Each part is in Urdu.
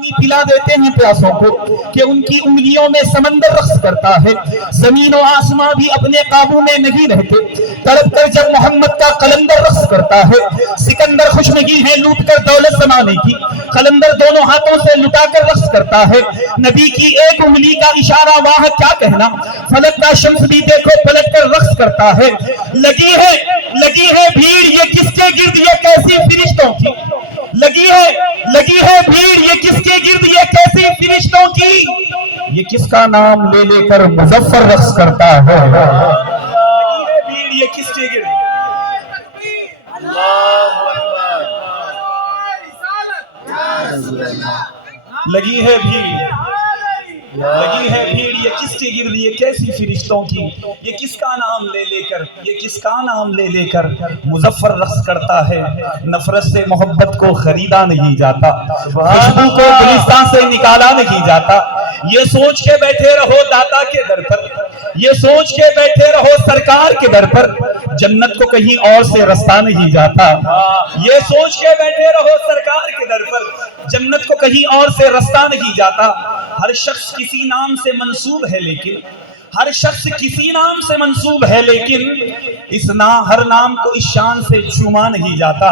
پانی پلا دیتے ہیں پیاسوں کو کہ ان کی انگلیوں میں سمندر رقص کرتا ہے، زمین و آسمان بھی اپنے قابو میں نہیں رہتے، تڑپ کر جب محمد کا قلندر رقص کرتا ہے، سکندر خوشنگی ہے لوٹ کر دولت زمانے کی، قلندر دونوں ہاتھوں سے لٹا کر رقص کرتا ہے، نبی کی ایک انگلی کا اشارہ واہ کیا کہنا، فلک کا شمس بھی دیکھو پلٹ کر رقص کرتا ہے، لگی ہے بھیڑ یہ کس کے گرد یہ کیسی فرشتوں کی، لگی ہے بھیڑ یہ کس کے گرد یہ کیسی فرشتوں کی، یہ کس کا نام لے لے کر مظفر رقص کرتا ہے، لگی ہے بھیڑ یہ کس کے گرد، لگی ہے بھیڑ یہ کس کے گرد یہ کیسی فرشتوں کی، یہ کس کا نام لے لے کر مظفر رقص کرتا ہے، نفرت سے محبت کو خریدا نہیں جاتا، خوشبو کو گلستان سے نکالا نہیں جاتا، یہ سوچ کے بیٹھے رہو داتا کے در پر، یہ سوچ کے بیٹھے رہو سرکار کے در پر، جنت کو کہیں اور سے رستہ نہیں جاتا، یہ سوچ کے بیٹھے رہو سرکار کے در پر، جنت کو کہیں اور سے رستہ نہیں جاتا، ہر شخص کسی نام سے منسوب ہے لیکن ہر نام کو اس شان سے چوما نہیں جاتا،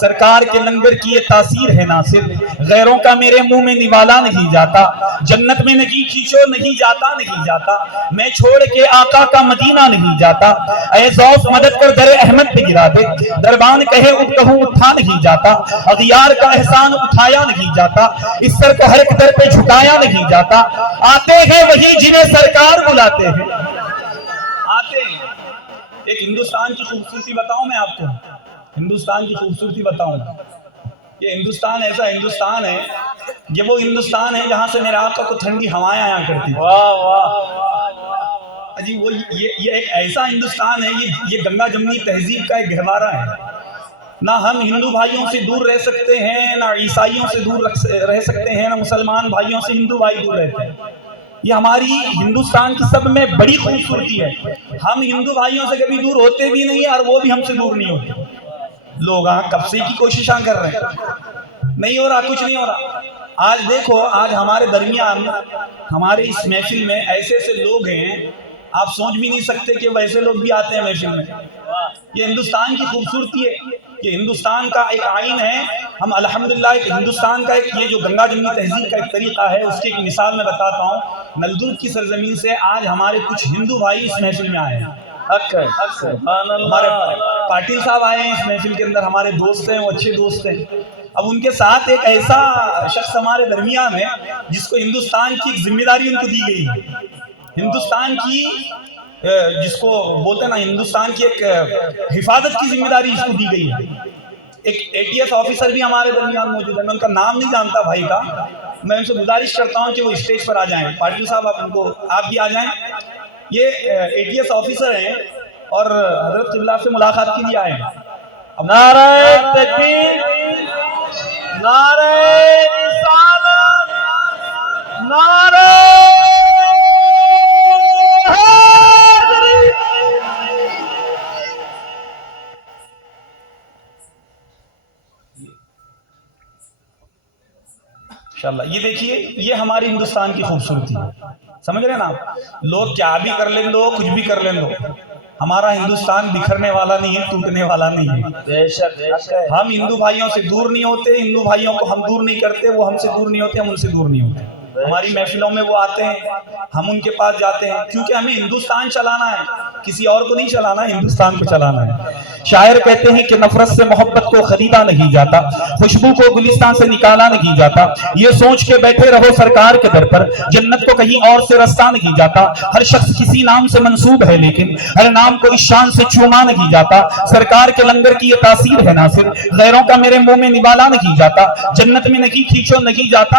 سرکار کے لنگر کی یہ تاثیر ہے ناصر، غیروں کا میرے منہ میں نوالا نہیں جاتا، جنت میں نہیں کھینچو نہیں جاتا، میں چھوڑ کے آقا کا مدینہ نہیں جاتا، اے ذوف مدد کر در احمد پہ گرا دے، دربان کہے اٹھ کہوں اٹھا نہیں جاتا، اغیار کا احسان اٹھایا نہیں جاتا، اس سر کو ہر ایک در پہ جھکایا نہیں جاتا، آتے ہیں وہی جنہیں سرکار بلاتے ہیں، آتے ہیں۔ ایک ہندوستان کی خوبصورتی بتاؤں میں آپ کو، ہندوستان کی خوبصورتی بتاؤں، یہ ہندوستان ایسا ہندوستان ہے، یہ وہ ہندوستان ہے جہاں سے میرے آقا کو ٹھنڈی ہوائیں آیا کرتی تھی، جی وہ یہ ایک ایسا ہندوستان ہے، یہ گنگا جمنی تہذیب کا ایک گہوارہ ہے، نہ ہم ہندو بھائیوں سے دور رہ سکتے ہیں، نہ عیسائیوں سے دور رہ سکتے ہیں، نہ مسلمان بھائیوں سے ہندو بھائی دور رہتے ہیں، یہ ہماری ہندوستان کی سب میں بڑی خوبصورتی ہے، ہم ہندو بھائیوں سے کبھی دور ہوتے بھی نہیں ہیں اور وہ بھی ہم سے دور نہیں ہوتے، لوگ کب سے کی کوششاں کر رہے ہیں، نہیں ہو رہا، کچھ نہیں ہو رہا، آج دیکھو آج ہمارے درمیان ہمارے اس محفل میں ایسے لوگ ہیں آپ سوچ بھی نہیں سکتے کہ ویسے لوگ بھی آتے ہیں محفل میں، یہ ہندوستان کی خوبصورتی ہے، یہ ہندوستان کا ایک آئین ہے، ہم الحمدللہ ایک ہندوستان کا ایک یہ جو گنگا جمنی تہذیب کا ایک طریقہ ہے اس کی ایک مثال میں بتاتا ہوں، نلدور کی سرزمین سے آج ہمارے کچھ ہندو بھائی اس محفل میں آئے ہیں، ہمارے پاٹل صاحب آئے ہیں اس محفل کے اندر، ہمارے دوست ہیں، وہ اچھے دوست ہیں، اب ان کے ساتھ ایک ایسا شخص ہمارے درمیان ہے جس کو ہندوستان کی ایک ذمہ داری ان کو دی گئی ہے، ہندوستان کی جس کو بولتے ہیں نا ہندوستان کی ایک حفاظت کی ذمہ داری اس کو دی گئی ہے، ایک ATS آفیسر بھی ہمارے درمیان موجود ہے، میں ان کا نام نہیں جانتا بھائی کا، میں ان سے گزارش کرتا ہوں کہ وہ اسٹیج پر آ جائیں، پاٹل صاحب آپ بھی آ جائیں، یہ ATS آفیسر ہیں اور حضرت قبلہ سے ملاقات کے لیے آئے ہیں، نعرہ تکبیر، نعرہ رسالت، نعرہ انشاءاللہ یہ دیکھیے یہ ہماری ہندوستان کی خوبصورتی ہے، سمجھ رہے ہیں نا، لوگ کیا بھی کر لیں دو کچھ بھی کر لیں دو، ہمارا ہندوستان بکھرنے والا نہیں ہے، ٹوٹنے والا نہیں ہے، بے شک ہم ہندو بھائیوں سے دور نہیں ہوتے، ہندو بھائیوں کو ہم دور نہیں کرتے، وہ ہم سے دور نہیں ہوتے، ہم ان سے دور نہیں ہوتے، ہماری محفلوں میں وہ آتے ہیں، ہم ان کے پاس جاتے ہیں، کیونکہ ہمیں ہندوستان چلانا ہے، کسی اور کو نہیں چلانا، ہندوستان کو چلانا ہے، شاعر کہتے ہیں کہ نفرت سے محبت کو خریدا نہیں جاتا، خوشبو کو گلستان سے نکالا نہیں جاتا، یہ سوچ کے بیٹھے رہو سرکار کے در پر، جنت کو کہیں اور سے رستہ نہیں جاتا، ہر شخص کسی نام سے منسوب ہے لیکن ہر نام کو اس شان سے چوما نہیں جاتا، سرکار کے لنگر کی یہ تاثیر ہے ناصر، غیروں کا میرے منہ میں نوالا نہیں جاتا، جنت میں نہیں کھینچو نہیں جاتا،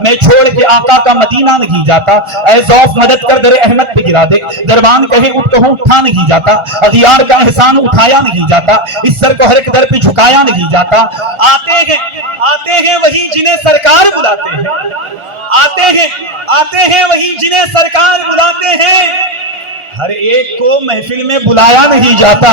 میں چھوڑ کے آقا کا مدینہ نہیں جاتا، اے ذوف مدد کر در احمد پہ گرا دے، دربان کہے اٹھ کہوں اٹھا نہیں جاتا، اغیار کا احسان اٹھایا نہیں جاتا، اس سر کو ہر ایک در پہ جھکایا نہیں جاتا، آتے ہیں وہی جنہیں سرکار بلاتے ہیں، آتے ہیں وہی جنہیں سرکار بلاتے ہیں، ہر ایک کو محفل میں بلایا نہیں جاتا،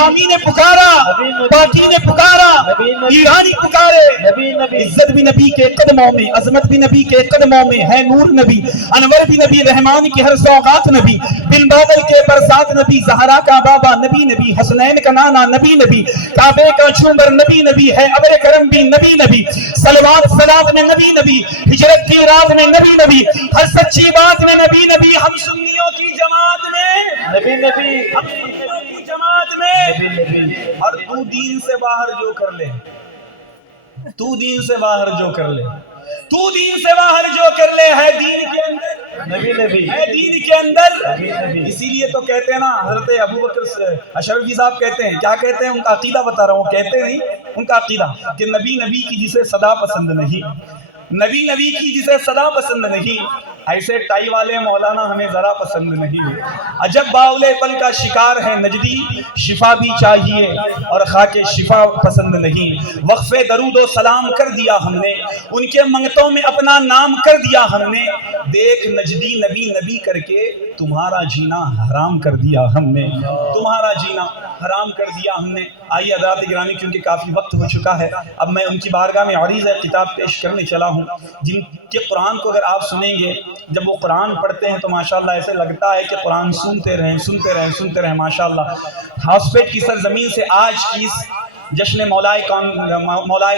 نظامی نے پکارا، پاکی نے پکارا، ایرانی پکارے، عزت بھی نبی کے قدموں میں، عظمت بھی نبی کے قدموں میں ہے، نور نبی، انور بھی نبی، رحمان کی ہر سوغات نبی، بن بادل کے برسات نبی، زہرا کا بابا نبی نبی، حسنین کا نانا نبی نبی، کعبے کا چومبر نبی نبی ہے، ابر کرم بھی نبی نبی، صلوات صلات میں نبی نبی، ہجرت کی رات میں نبی نبی، ہر سچی بات میں نبی نبی، ہم سنیوں کی جماعت میں نبی نبی ہم سنیوں کی جماعت میں، نبی اور تو دین سے باہر جو کر لے، تو دین سے باہر جو کر لے، تو دین سے باہر جو کر لے، ہے دین کے اندر، نبی ہے دین کے اندر۔ نبی اسی لیے تو کہتے ہیں نا، حضرت ابو بکر اشرفی صاحب کہتے ہیں، کیا کہتے ہیں، ان کا عقیدہ بتا رہا ہوں، کہتے نہیں ان کا عقیدہ کہ نبی نبی کی جسے صدا پسند نہیں، نبی نبی کی جسے صدا پسند نہیں، ایسے ٹائی والے مولانا ہمیں ذرا پسند نہیں، عجب باولے پل کا شکار ہے نجدی، شفا بھی چاہیے اور خاک شفا پسند نہیں، وقف درود و سلام کر دیا ہم نے، ان کے منگتوں میں اپنا نام کر دیا ہم نے، دیکھ نجدی نبی نبی کر کے تمہارا جینا حرام کر دیا ہم نے، تمہارا جینا حرام کر دیا ہم نے۔ آئیے حضرات گرامی، کیونکہ کافی وقت ہو چکا ہے، اب میں ان کی بارگاہ میں عریض کتاب پیش کرنے چلا ہوں، جن کے قرآن کو اگر آپ سنیں گے، جب وہ قرآن پڑھتے ہیں تو ماشاءاللہ ایسے لگتا ہے کہ قرآن سنتے رہیں سنتے رہیں سنتے رہیں، ماشاءاللہ۔ ہاسپیٹ کی سرزمین سے آج کی اس جشن مولائے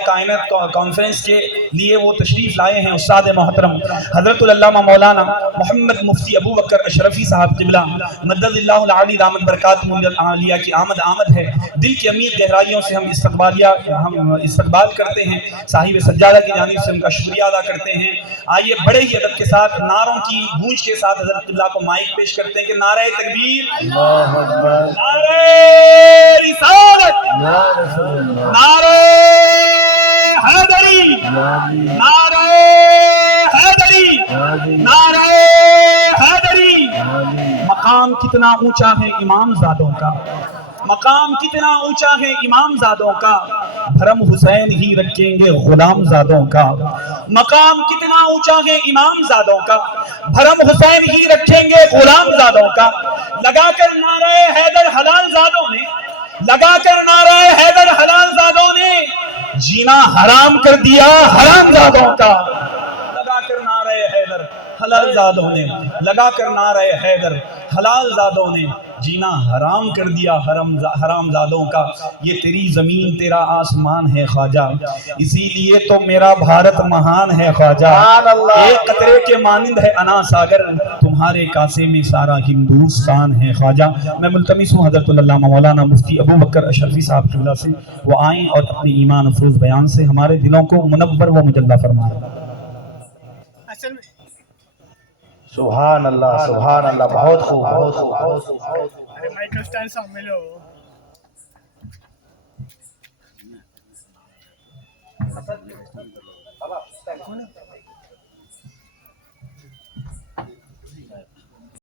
کائنات کانفرنس کے لیے وہ تشریف لائے ہیں استاد محترم حضرت العلامہ مولانا محمد مفتی ابو بکر اشرفی صاحب قبلہ مدد اللہ العالی دامت برکاتہ العالیہ کی آمد ہے۔ دل کی امیر گہرائیوں سے ہم استقبال کرتے ہیں، صاحب سجادہ کی جانب سے ان کا شکریہ ادا کرتے ہیں۔ آئیے بڑے ہی ادب کے ساتھ، نعروں کی گونج کے ساتھ حضرت قبلہ کو مائک پیش کرتے ہیں کہ نعرہ تکبیر، نعرہ رسالت، نعرہ حیدری، نعرہ حیدری، نعرہ حیدری۔ مقام کتنا اونچا ہے امام زادوں کا، مقام کتنا اونچا ہے امام زادوں کا، بھرم حسین ہی رکھیں گے غلام زادوں کا، مقام کتنا اونچا ہے امام زادوں کا، بھرم حسین ہی رکھیں گے غلام زادوں کا۔ لگا کر نعرہ حیدر حلال زادوں نے، لگا کر نعرہ حیدر حلال زادوں نے جینا حرام کر دیا حرام زادوں کا، لگا کر نعرہ حیدر حلال زادوں نے، لگا کر نعرہ حیدر حلال زادوں نے جینا حرام کر دیا حرام زادوں کا۔ یہ تیری زمین تیرا آسمان ہے خواجہ، اسی لیے تو میرا بھارت مہان ہے خواجہ، ایک قطرے کے مانند ہے انا ساگر، تمہارے کاسے میں سارا ہندوستان ہے خواجہ۔ میں ملتمس ہوں حضرت العلامہ مولانا مفتی ابو بکر اشرفی صاحب قبلہ سے وہ آئیں اور اپنی ایمان افروز بیان سے ہمارے دلوں کو منور و مجلہ فرمائیں۔ سبحان اللہ سبحان اللہ، بہت خوب بہت خوب بہت خوب۔ مائیکل سٹائل سامنے لو